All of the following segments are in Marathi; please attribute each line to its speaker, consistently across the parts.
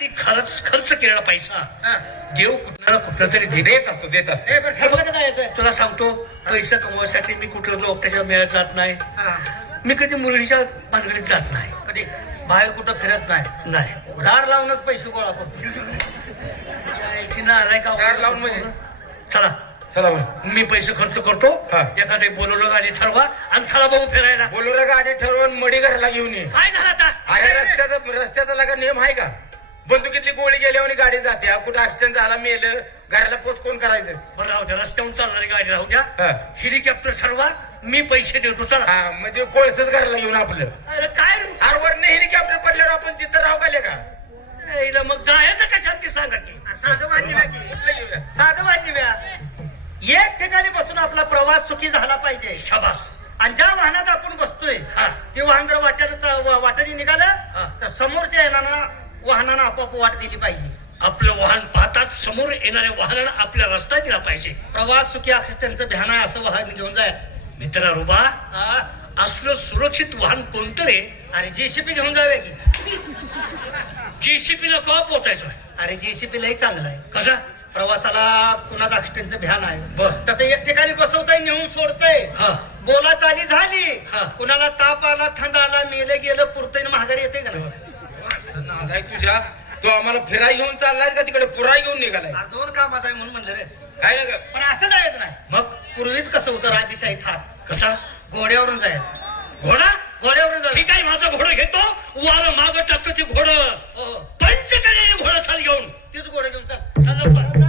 Speaker 1: ती खर्च खर्च केलेला पैसा. देव कुठला कुठला तरी देते
Speaker 2: देत असतो. देत असतो.
Speaker 1: तुला सांगतो पैसे कमवायसाठी मी कुठं लोकच्या मेळ्यात जात नाही. मी कधी मुलीच्या भानगडीत जात नाही.
Speaker 3: कधी? बाहेर कुठं फिरत नाही?
Speaker 1: नाही.
Speaker 3: दार लावूनच पैसे गोळा करतो
Speaker 1: जायची ना आलाय का
Speaker 2: दार लावून म्हणजे?
Speaker 1: चला.
Speaker 2: चला
Speaker 1: मी पैसे खर्च करतो. एखादी बोलवलं गाडी ठरवा आणि चला बघू फिरायला.
Speaker 2: बोलू गाडी ठरवून मडी घरला घेऊन ये.
Speaker 1: काय झालं आता?
Speaker 2: अरे रस्त्याचा रस्त्याचा लागा नियम आहे का? बंदुकीतली गोळी गेल्यावर गाडी जाते. कुठं ऍक्सिडेंट झाला मेलं घराला पोच कोण करायचं?
Speaker 1: बरं राहू द्या. रस्त्यावरून चालणारी गाडी राहू द्या.
Speaker 2: हा.
Speaker 1: हेलिकॉप्टर ठरवा. मी पैसे देतो. चला.
Speaker 2: हा म्हणजे कोळसच घराला घेऊन आपलं.
Speaker 1: अरे काय
Speaker 2: वरनं हेलिकॉप्टर पडल्यावर आपण तिथं राहू का का?
Speaker 1: अरे हिला मग जायचं का शांती सांगा की?
Speaker 3: साधं वाटली की. साधं वाटली व्या एक ठिकाणी बसून आपला प्रवास सुखी झाला पाहिजे.
Speaker 1: शाबास.
Speaker 3: आणि ज्या वाहनात आपण बसतोय
Speaker 1: हा.
Speaker 3: ते वाहन जर वाट्यानं वाटेने
Speaker 1: हा.
Speaker 3: निघालं तर समोरच्या येणारा वाहनानं आपोआप वाट दिली पाहिजे.
Speaker 1: आपलं वाहन पाहतात समोर येणाऱ्या वाहनानं आपल्या रस्ता दिला पाहिजे.
Speaker 3: प्रवास सुखी असं त्यांचं ध्यान आहे असं वाहन घेऊन जाय.
Speaker 1: मित्र रुबा. असलं सुरक्षित वाहन कोणतं रे?
Speaker 3: अरे जेसीपी घेऊन जाऊया की.
Speaker 1: जेसीपी ला कवा पोचायचं
Speaker 3: अरे जेसीपी लई चांगलं आहे.
Speaker 1: कसा?
Speaker 3: प्रवासाला कुणाचं ऍक्सिडेंटचं भ्यान आहे
Speaker 1: बर.
Speaker 3: तर ते एक ठिकाणी बसवताय नेऊन सोडतंय.
Speaker 1: हा.
Speaker 3: बोला चाली झाली.
Speaker 1: हा.
Speaker 3: कुणाला ताप आला थंड आला मेले गेलं पुरतईन महागारी येते का नाही
Speaker 2: नालायक तुझ्या तो आम्हाला फिराय घेऊन चाललाय का तिकडे पुराय घेऊन निघालाय?
Speaker 3: दोन कामाचं आहे म्हणून म्हणलं रे.
Speaker 2: काय ना ग?
Speaker 3: पण असं जायचं नाही.
Speaker 1: मग
Speaker 3: पूर्वीच कसं होतं? राजेशाही थाप
Speaker 1: कसा?
Speaker 3: घोड्यावरून जायचं.
Speaker 1: घोडा?
Speaker 3: घोड्यावरून जायचं.
Speaker 1: ठीक आहे माझा घोडं घेतो. वार माग टाकतो ती घोडं.
Speaker 3: हो हो.
Speaker 1: पंचकलेने घोडा चाल घेऊन.
Speaker 3: तीच घोडे घेऊन चाल.
Speaker 1: चल लवकर.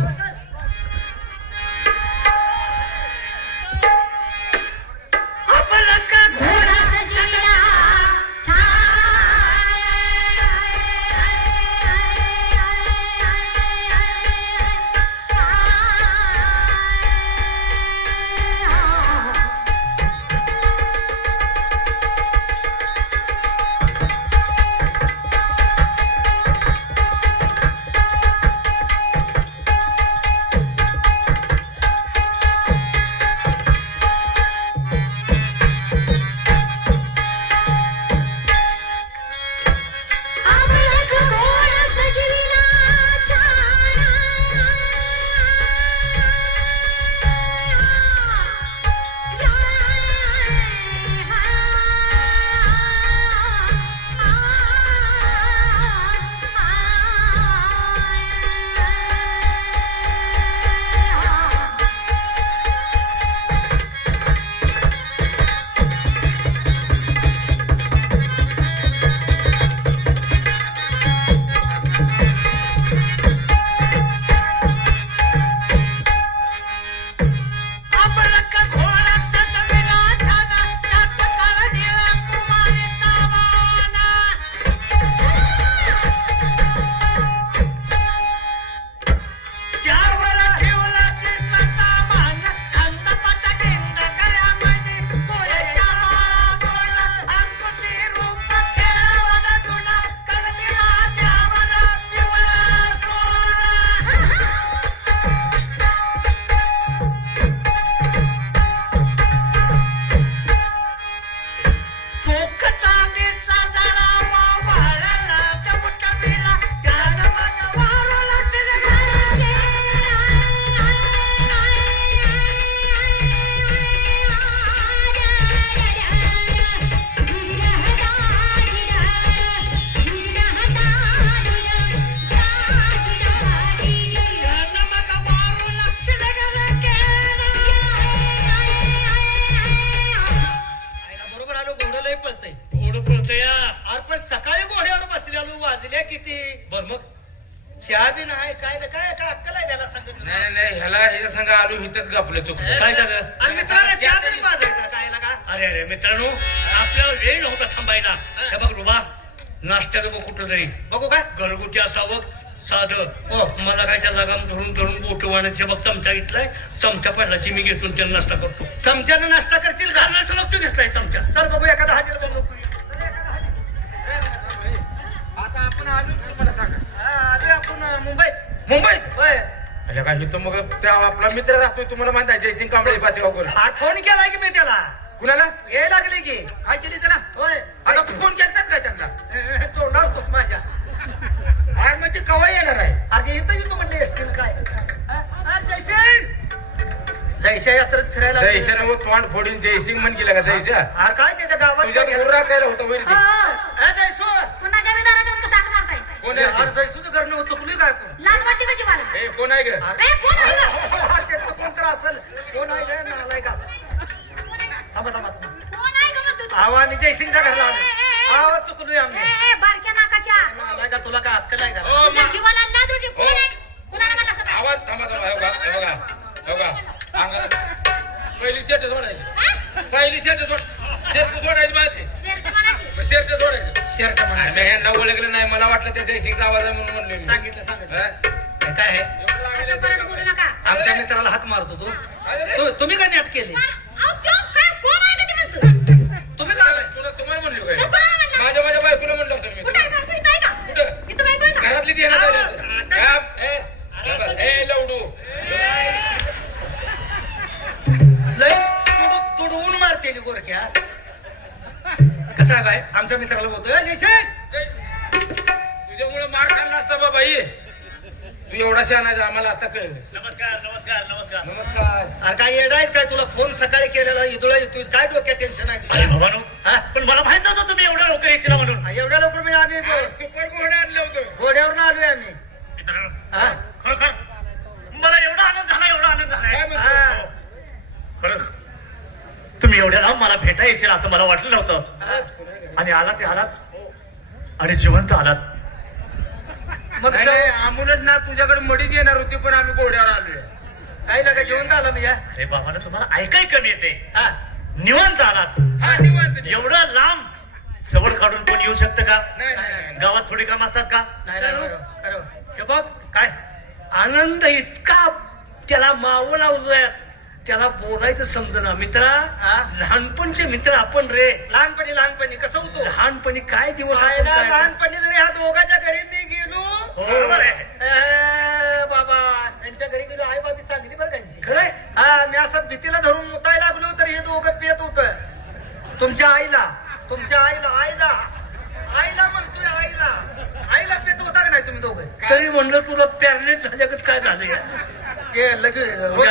Speaker 3: वाजल्या किती?
Speaker 1: बर मग?
Speaker 3: चहा बी नाही काय नाही काय काय अक्कल आहे त्याला सांगत
Speaker 2: नाही नाही ह्याला ह्याच्या संग आलो हिथंच गपलं चुकलं
Speaker 1: काय झालं?
Speaker 3: आणि मित्रांनो चहा तरी पाजायचा काय लागा
Speaker 1: अरे अरे मित्रांनो आपल्याला वेळ नव्हता थांबायला. हे. बघ रुबा नाश्त्याचं बघ कुठं तरी.
Speaker 3: बघू काय
Speaker 1: घरगुती असावं साधं.
Speaker 3: हो.
Speaker 1: मला काय त्या लगाम धरून धरून बोट वाण्याचे बघ चमचा घेतलाय. चमचा पडला की मी घेतून त्याला नाश्ता करतो.
Speaker 3: चमच्यानं नाश्ता करशील का?
Speaker 1: नाश्ता बघ तू घेतलाय चमचा.
Speaker 3: चल बघू एखादा हाजीर बघू
Speaker 2: आता आपण आलो तुम्हाला सांगा.
Speaker 3: आलोय आपण अं, मुंबईत.
Speaker 2: मुंबईत?
Speaker 3: होय.
Speaker 2: अरे का इथं मग त्या आपला मित्र राहतोय तुम्हाला माहिती आहे जयसिंग कांबळे करून.
Speaker 3: आठवण केलाय की मी त्याला?
Speaker 2: कुणाला?
Speaker 3: ये लागली की.
Speaker 2: काय केली त्याला?
Speaker 3: होय.
Speaker 2: आता फोन केलताच काय त्यांना?
Speaker 3: तोंडावर तो माझ्या.
Speaker 2: अरे मग ते कवा येणार आहे?
Speaker 3: अरे इथं येतो म्हणले एसटीनं काय? हा? हा, जयसिंग! जयशा यात्रेत फिरायला.
Speaker 2: जयसिंग व तोंड फोडून जयसिंग म्हण गेला का जयसिंग?
Speaker 3: अरे काय त्याच्या गावात
Speaker 2: तुझ्या
Speaker 3: काय
Speaker 2: होता वैर
Speaker 4: हो, हो.
Speaker 3: हा, जयसू
Speaker 4: कुणाच्या बी दारात येऊन कसं हाक मारताय
Speaker 2: कोण आहे
Speaker 3: अरे
Speaker 2: ते?
Speaker 3: जयसूचं घर नव्हतं चुकली काय कोण?
Speaker 4: लाज वाटते का जीवाला
Speaker 2: ए, कोण आहे ग?
Speaker 4: ए, कोण आहे गं?
Speaker 3: त्याचं कोण तर असेल. कोण आहे काय नालाय का थांबा थांबा थांबा.
Speaker 4: कोण आहे गं म्हणतो तू?
Speaker 3: आवा आणि जयसिंगच्या घरला
Speaker 4: ए, ए, ए,
Speaker 3: आलो आवा चुकलोय
Speaker 4: ए,
Speaker 3: आम्ही.
Speaker 4: ए, बारक्या नाकाच्या.
Speaker 3: नालाय का तुला अक्कल आहे का?
Speaker 2: ओ,
Speaker 4: तुझ्या
Speaker 2: मा-
Speaker 4: जीवाला लाज वाटते. कोण आहे? कुणाला मला असं
Speaker 2: आवाज थांबा थांबा हे बघा हे बघा हे बघा. अंगात- पहिली शेट सोडायची.
Speaker 4: हा?
Speaker 2: पहिली शेट सोड शेट सोडायची माझी.
Speaker 4: शेरट की.
Speaker 2: सोडायची.
Speaker 3: शेरट म्हणा.
Speaker 2: आम्ही यांना ओळखलं नाही मला वाटलं त्या जयसिंगचा आवाज आहे म्हणून म्हणले मी.
Speaker 3: सांगितलं सांगितलं.
Speaker 2: हा?
Speaker 3: हे काय आहे
Speaker 4: असं परत बोलू नका.
Speaker 3: आमच्या मित्राला हात मारतो तू. तू- तुम्ही का नेट केली?
Speaker 4: पण, अहो, तो काय कोण आहे का ते म्हणतो?
Speaker 3: तुम्ही काय
Speaker 2: तुला तुम्हाला म्हणलो
Speaker 4: तर
Speaker 2: काय
Speaker 4: कोणाला म्हणलं?
Speaker 2: माझ्या माझ्या बायकोला म्हणलं असेल मी.
Speaker 4: कुठं आहे बायको? इथं आहे का?
Speaker 2: कुठं?
Speaker 4: इथं बायको आहे का?
Speaker 2: घरातली ती येणार ए,
Speaker 3: कसं आहे आमच्या मित्राला बोलतोय "ए, जयशे!
Speaker 2: तुझ्यामुळे मार खाल्ला असता बाबा ये तू एवढा शहाणा आम्हाला आता कळलं.
Speaker 1: नमस्कार नमस्कार नमस्कार.
Speaker 2: नमस्कार.
Speaker 3: अरे काय येडाय काय? तुला फोन सकाळी केलेला इदुळा येतोय काय डोक्यात टेन्शन आहे
Speaker 1: अरे
Speaker 3: तुझ्या?
Speaker 1: भवानो
Speaker 3: हा?
Speaker 1: पण मला माहीत नव्हतं तुम्ही एवढ्या लोक येतील म्हणून.
Speaker 3: हा, एवढ्या लवकर मी आम्ही
Speaker 2: सुपर घोडा आणलं होतं.
Speaker 3: घोड्यावर आलोय आम्ही.
Speaker 1: मित्रांनो
Speaker 3: हा?
Speaker 1: खरोखर मला एवढा आनंद झाला एवढा आनंद झाला?
Speaker 3: हा.
Speaker 1: खरंच तुम्ही एवढ्या लांब मला भेटा येशील असं मला वाटलं नव्हतं.
Speaker 3: हा.
Speaker 1: आणि आलात ते आलात. आणि जिवंत आलात.
Speaker 3: मग
Speaker 2: आम्हीच ना तुझ्याकडे मडीच येणार होती पण आम्ही घोड्यावर आलोय.
Speaker 3: काही नका जेवण आलं म्हणजे
Speaker 1: अरे बाबा तुम्हाला ऐकाय कमी येते.
Speaker 3: हा.
Speaker 1: निवांत आलात.
Speaker 2: हा निवांत
Speaker 1: एवढं लांब सवड काढून कोण येऊ शकतं का?
Speaker 2: नाही नाही, नाही
Speaker 1: गावात थोडी काम असतात का. हे बघ काय? आनंद इतका त्याला मावं लावलोय. त्याला बोलायचं समजना मित्रा? लहानपणचे मित्र आपण रे.
Speaker 3: लहानपणी लहानपणी. कसं होतो?
Speaker 1: लहानपणी काय दिवस
Speaker 3: पाहायला
Speaker 1: काय-
Speaker 3: लहानपणी जरी ह्या दोघांच्या घरी मी गेलो.
Speaker 1: हो, बरोबर आहे.
Speaker 3: बाबा त्यांच्या घरी गेलो आई बाबी चांगली बरं त्यांची.
Speaker 1: खरंय
Speaker 3: हा मी असं भीतीला धरून मुतायला लागलो तर हे दोघं पेत होत. तुमच्या आईला तुमच्या आईला आईला आईला म्हणतोय आईला. आईला पेत होता का नाही तुम्ही दोघं?
Speaker 1: तरी म्हणलं तुला पॅरलेट झाल्यागत काय झालं या?
Speaker 3: ते लगे रोज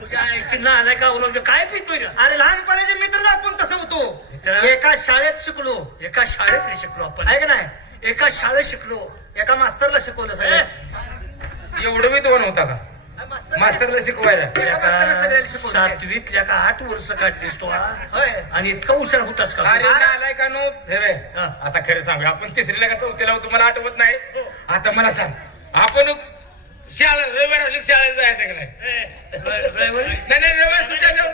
Speaker 1: तुझ्या आईची का उलट काय पितोय? का
Speaker 3: अरे लहानपणाचे मित्र आपण तसं होतो.
Speaker 1: मित्र?
Speaker 3: एका शाळेत शिकलो.
Speaker 1: एका शाळेत शिकलो आपण.
Speaker 3: आहे का नाही?
Speaker 1: एका शाळेत शिकलो.
Speaker 3: एका मास्तरला शिकवलं
Speaker 1: ए,
Speaker 3: सगळं
Speaker 2: एवढं मी दोन होता का?
Speaker 3: हा, मास्तर-
Speaker 2: मास्टरला शिकवायला.
Speaker 3: एका मास्तरला सगळ्याला शिकवलं.
Speaker 1: सातवीतल्या का आठ वर्ष काढलीस तो हा?
Speaker 3: होय.
Speaker 1: आणि इतका हुशार होतास का?
Speaker 2: अरे आलाय का नो? ठेवे
Speaker 1: हा.
Speaker 2: आता खरं सांग. आपण तिसरीला का चौथीला होतो? मला आठवत नाही. आता मला सांग. आपण शाळा रविवार असली शाळेत जायचं का नाही
Speaker 1: ए, रे- रे- रे-
Speaker 2: नाही नाही रविवार सुट्ट्या जाऊ.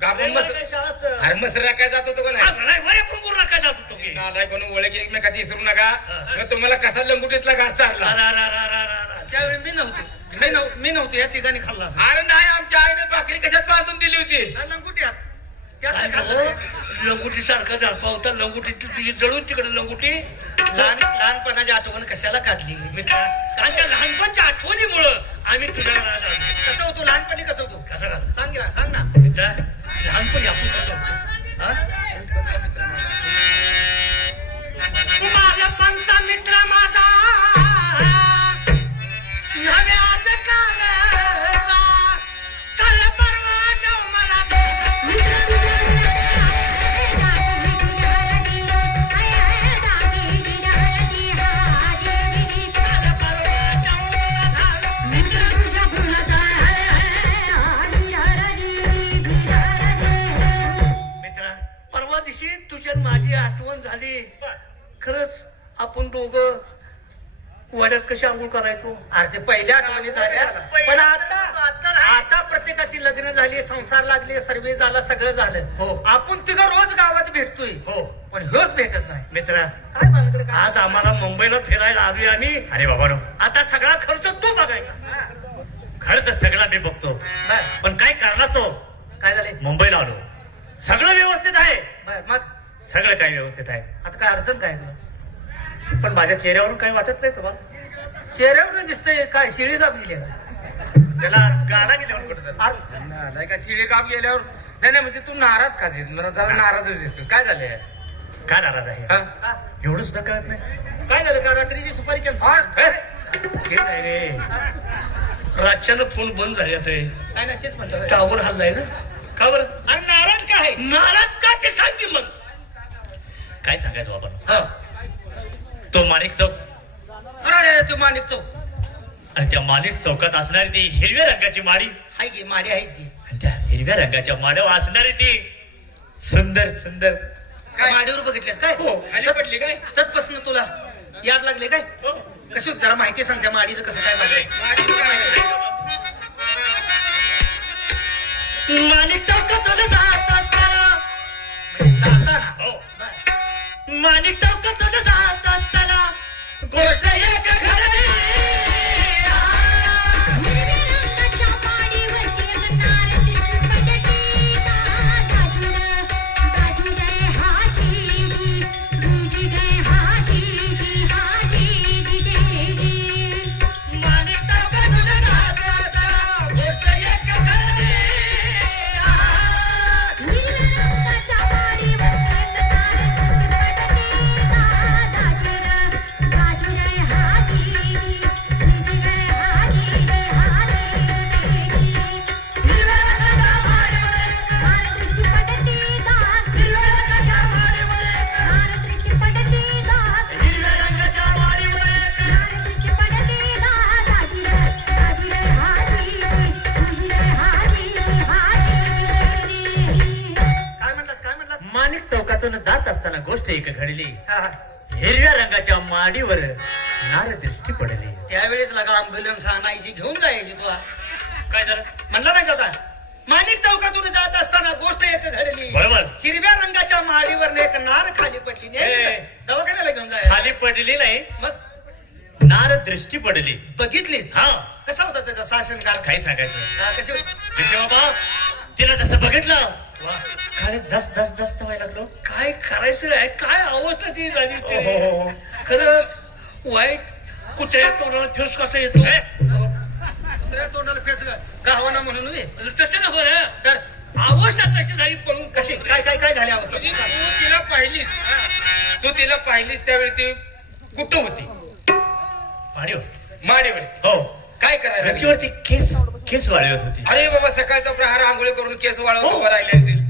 Speaker 2: गाभून मस्त
Speaker 3: शाळेत
Speaker 2: अरे मस्त राखायला जात होतो का नाही
Speaker 1: नाही, बरे पण बोलू नका जाऊ तू की.
Speaker 2: नालाय पण ओळख एकमेकाची विसरू नका मग तुम्हाला कसा लंगुटीतला घास चालला
Speaker 1: रा- रा- रा- रा- रा- रा.
Speaker 3: त्यावेळी मी नव्हतो मी नव्ह- मी नव्हतो या ठिकाणी खाल्ला.
Speaker 2: अरे नाही आमच्या आईने भाकरी कशात बांधून दिली होती
Speaker 3: लंगोट्यात.
Speaker 1: काय? लंगुटी सारखं धडपा होता लंगुटी तुझी जळून तिकडे लंगुटी
Speaker 3: लहान लहानपणाची आठवण कशाला काढली?
Speaker 1: मित्रा? कारण त्या लहानपणच्या आठवणीमुळं आम्ही तुझ्या घरात आलो.
Speaker 3: कसं होतो? लहानपणी कसं होतो?
Speaker 1: कसं का
Speaker 3: सांग ना सांग ना.
Speaker 1: मित्रा लहानपणी आपण कसं होतो? हा? बालपणचा मित्र माझा. आठवण झाली. खरंच आपण दोघं वाड्यात कशी आंघोळ करायचो?
Speaker 3: अरे ते पहिल्या आठवणी झाल्या. पण आता आता प्रत्येकाची लग्न झाली संसार लागले सर्वे झाला सगळं झालं.
Speaker 1: हो.
Speaker 3: आपण तिघं रोज गावात भेटतोय.
Speaker 1: हो.
Speaker 3: पण ह्योच भेटत नाही.
Speaker 1: मित्रा
Speaker 3: काय भानगड काय?
Speaker 1: आज आम्हाला मुंबईला फिरायला आलोय आम्ही.
Speaker 2: अरे बाबा नो.
Speaker 1: आता सगळा खर्च तू बघायचा. खर्च सगळा मी बघतो.
Speaker 3: बर.
Speaker 1: पण काय कारणास्तव?
Speaker 3: काय झाले?
Speaker 1: मुंबईला आलो. सगळं व्यवस्थित आहे. सगळं काही व्यवस्थित आहे.
Speaker 3: आता काय अडचण काय तुला?
Speaker 1: पण माझ्या चेहऱ्यावरून काही वाटत नाही तुम्हाला?
Speaker 3: चेहऱ्यावर दिसतंय. काय शिळी दाब गेली?
Speaker 1: त्याला गाणा गेल्यावर कुठं
Speaker 3: अरे,
Speaker 2: नालाय का शिळे काम गेल्यावर? नाही नाही म्हणजे तू नाराज का दिस? मला जरा नाराजच दिसतो काय झालंय?
Speaker 1: काय नाराज आहे? एवढं सुद्धा कळत नाही?
Speaker 3: काय झालं? का रात्रीची सुपारी कॅन्सल
Speaker 1: नाही रे. रातच्यानं फोन बंद झाल्यात आहे
Speaker 3: काय नाही तेच म्हणतो
Speaker 1: टावर हल्लाय ना? का बरं?
Speaker 3: अरे नाराज का आहे?
Speaker 1: नाराज का? ते सांग की मग.
Speaker 5: काय सांगायचं बाबा?
Speaker 3: हा.
Speaker 5: तो माणिक चौक.
Speaker 3: अरे तू माणिक चौक.
Speaker 5: आणि त्या माणिक चौकात असणारी ती हिरव्या रंगाची माडी
Speaker 3: हाय की माडी आहेच की.
Speaker 5: आणि त्या हिरव्या रंगाच्या माड्यावर असणारी ती सुंदर सुंदर.
Speaker 3: काय? माडीवर बघितलेस काय?
Speaker 2: हो, खाली पडली काय?
Speaker 3: तत्पासून तुला याद लागले काय? कशी होती? जरा माहिती सांग त्या माडीचं कसं काय झालंय.
Speaker 5: माणिक असताना
Speaker 3: जाताना?
Speaker 5: हो. माणिक चौकातून जात असताना गोष्ट एक गोष्ट एक घडली.
Speaker 4: हिरव्या रंगाच्या माडीवर
Speaker 5: नार दृष्टी पडली.
Speaker 3: त्यावेळेस लगा अँब्युलन्स आणायची घेऊन जायची तू.
Speaker 5: काय झालं?
Speaker 3: म्हणला नाही आता माणिक चौकातून जात असताना गोष्ट एक घडली.
Speaker 5: बरोबर.
Speaker 3: हिरव्या रंगाच्या माडीवर एक नार खाली पडली. न्यायची
Speaker 5: ए.
Speaker 3: का? दवाखान्याला घेऊन जाय
Speaker 5: खाली पडली नाही.
Speaker 3: मग?
Speaker 5: नार दृष्टी पडली.
Speaker 3: बघितलीस?
Speaker 5: हा.
Speaker 3: कसा होता त्याचा शासनकाळ?
Speaker 5: काय सांगायचं?
Speaker 3: कशी होती?
Speaker 5: बाबा तिला जसं बघितलं खाली दस दस दस व्हायला लागलो.
Speaker 1: काय करायचं रे? काय अवस्था ती झाली
Speaker 5: हो,
Speaker 1: ते
Speaker 5: हो, हो.
Speaker 1: खरंच वाईट. कुठे तोंडाला फेस कसा येतो?
Speaker 3: कुत्र्या तोंडाला फेस गावाना म्हणून
Speaker 1: तसं ना बरं?
Speaker 3: तर?
Speaker 1: अवस्था कशी झाली पळून?
Speaker 3: कशी? काय काय काय झाली अवस्था?
Speaker 2: तू तिला पाहिलीस. तू तिला पाहिलीस त्यावेळी ती कुठं होती?
Speaker 5: माडीवर.
Speaker 2: माडीवरती
Speaker 5: हो.
Speaker 2: काय?
Speaker 5: गच्चीवरती केस केस वाळवत होती.
Speaker 2: अरे बाबा सकाळचा प्रहार आंघोळी करून केस वाळवत उभं राहिले असतील.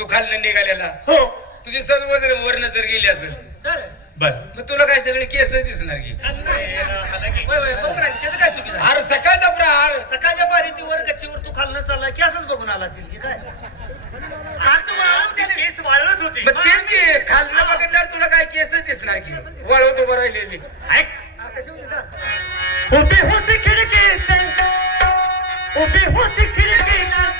Speaker 2: तू खाल्लं निघालेला.
Speaker 5: हो.
Speaker 2: तुझी सर्व जर वर नजर गेली असेल
Speaker 3: तर
Speaker 5: बर.
Speaker 2: मग तुला काय सगळे केस दिसणार की?
Speaker 3: त्याचं काय?
Speaker 2: अरे सकाळचा प्रहार
Speaker 3: सकाळच्या पारी ती वर गच्चीवर तू खालनं चालला की असंच बघून आला की काय? तू त्याने-
Speaker 5: केस वाळवत होती.
Speaker 2: मग तेच की खालनं बघितल्यावर तुला काय केस दिसणार की? वाळवत उभं राहिलेली.
Speaker 5: ऐक.
Speaker 3: कशी होती सांग?
Speaker 5: उभी होती खिडकीत. उभी होती खिडकीत.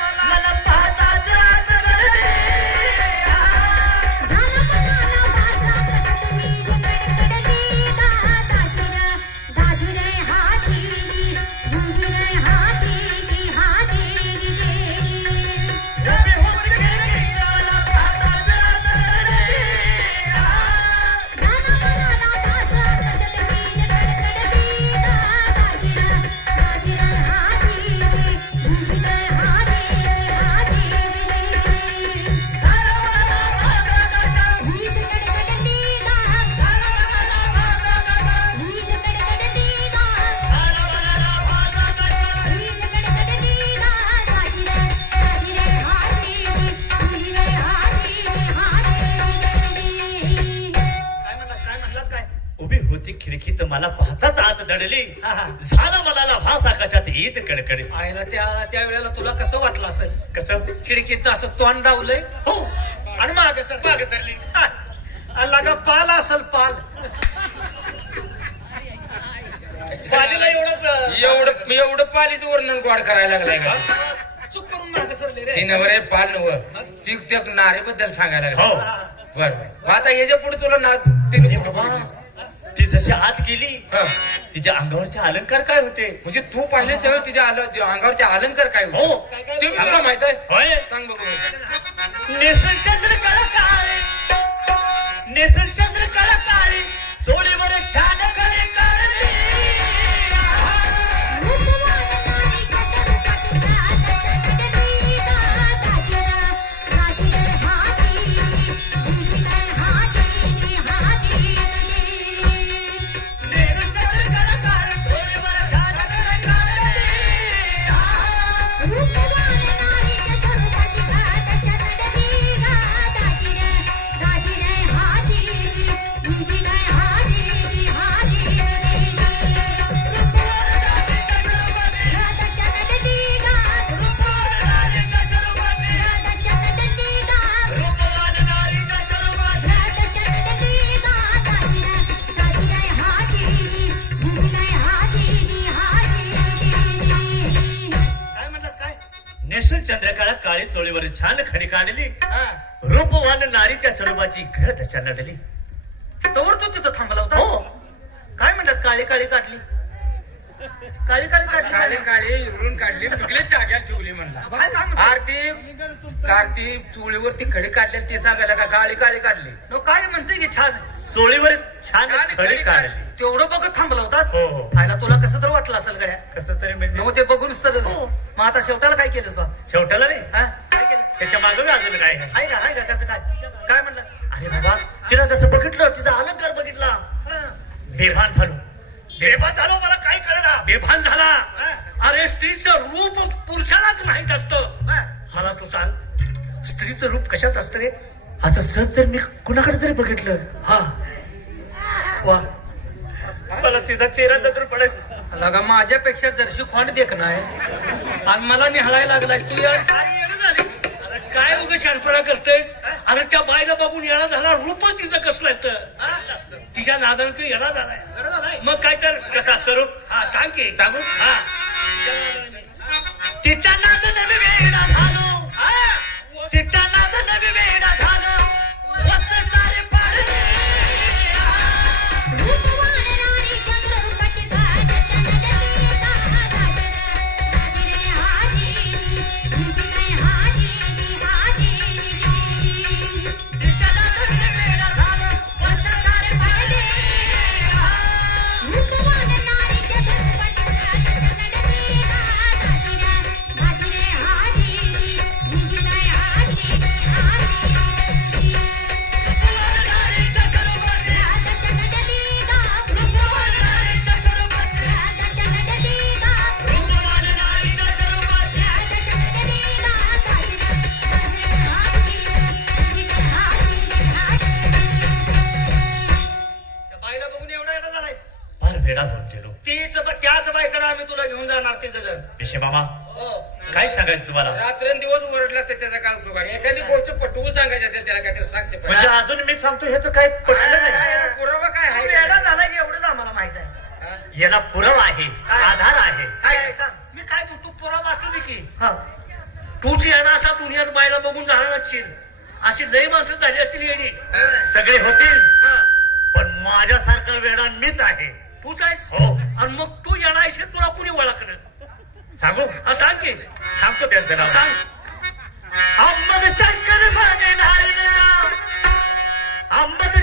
Speaker 5: खिडकीत मला पाहताच आत दडली.
Speaker 3: हा, हा.
Speaker 5: झाला मला भास आकाशात हीच कडकडी.
Speaker 3: आईला त्या त्या वेळेला तुला कसं वाटलं असेल?
Speaker 5: कसं?
Speaker 3: खिडकीत असं तोंड दावलंय?
Speaker 5: हो.
Speaker 3: आणि मागे सर मागे सरली. लगा पाल असल पाल? पालीला एवढं
Speaker 2: एवढं एवढं पालीचं वर्णन गोड करायला लागलाय का?
Speaker 3: चूक करून मागे सरले
Speaker 2: ती
Speaker 3: रे
Speaker 2: नवर आहे पाल नव. ती त्या नारेबद्दल सांगायला
Speaker 5: हो.
Speaker 2: लागला बर बर. आता याच्यापुढे तुला ना तिने?
Speaker 5: ती जशी आत गेली. तिच्या अंगावरचे अलंकार काय होते?
Speaker 2: म्हणजे तू पाहिले त्यावेळी तिच्या आलं अंगावरती अलंकार काय होते?
Speaker 5: हो.
Speaker 2: ते माहीत आहे.
Speaker 5: होय.
Speaker 2: सांग बघू.
Speaker 5: नेसल चंद्र कळा. नडली
Speaker 3: तवर तू तिथं थांबला होता.
Speaker 5: हो.
Speaker 3: काय म्हणतात? काळी काळी काढली. काळी काळी काढली
Speaker 2: काळी काळी इवरून काढली. तिकडेच जाग्यात ठेवली म्हणला.
Speaker 3: काय काय म्हणतो?
Speaker 2: आरती कार्तिक चुळीवरती खडी काढलेली ती सांगायला का काळी काळी काढली?
Speaker 3: नो काय म्हणते की छान?
Speaker 5: चोळीवर छान
Speaker 2: छान
Speaker 5: खडी
Speaker 2: खडी
Speaker 5: काढली.
Speaker 3: तेवढं बघत थांबला होता.
Speaker 5: हो, हो.
Speaker 3: खायला तुला कसं तर वाटलं असेल गड्या.
Speaker 5: कसं तरी म्हणजे.
Speaker 3: मग ते बघूनच तर मग आता शेवटाला काय केलं तू
Speaker 5: शेवटाला नाही?
Speaker 3: हा? काय केलं?
Speaker 5: त्याच्यामागे अजून काय? आहे
Speaker 3: का? आहे का? कसं काय? काय म्हणलं?
Speaker 5: अरे बाबा तिला जसं बघितलं तिचा अलंकार बघितला.
Speaker 3: हा.
Speaker 5: बेभान झालो. बेभान झालो मला काय कळलं
Speaker 1: बेभान झाला. अरे स्त्रीचं रूप पुरुषालाच माहीत असतं.
Speaker 3: हा.
Speaker 1: मला तू सांग स्त्रीचं रूप कशात असतं रे?
Speaker 5: असं सहज जर मी कुणाकडे जरी बघितलं.
Speaker 1: हा. वा.
Speaker 5: मला तिचा चेहरा नजर पडायचा.
Speaker 3: लगा माझ्यापेक्षा जरशी खोंड देख नाही आणि मला निहाळायला लागलाय. तू यार काय
Speaker 1: काय उग शानपणा करतेस अरे त्या बाईला बघून येणार झाला रूपच तिचं कसलं येतं तिच्या नादान येणार झालाय
Speaker 3: गडं झालाय
Speaker 1: मग काय तर
Speaker 5: कसा असतं रूप?
Speaker 1: हा सांग की.
Speaker 5: सांगू?
Speaker 1: हा.
Speaker 5: तिच्या नादानं
Speaker 1: दुनियात बायला बघून जाणार नसशील अशी लई माणसं झाली असतील येडी.
Speaker 5: सगळे होतील. पण माझ्यासारखा वेडा मीच आहे.
Speaker 1: तूच आहेस?
Speaker 5: हो.
Speaker 1: आणि मग तू येणार तुला कुणी ओळखलं?
Speaker 5: सांगू?
Speaker 1: हा सांग की.
Speaker 5: सांगतो त्यांचं नाव.
Speaker 1: सांग.
Speaker 5: अंबर शंकर म्हणे नारायण अंबर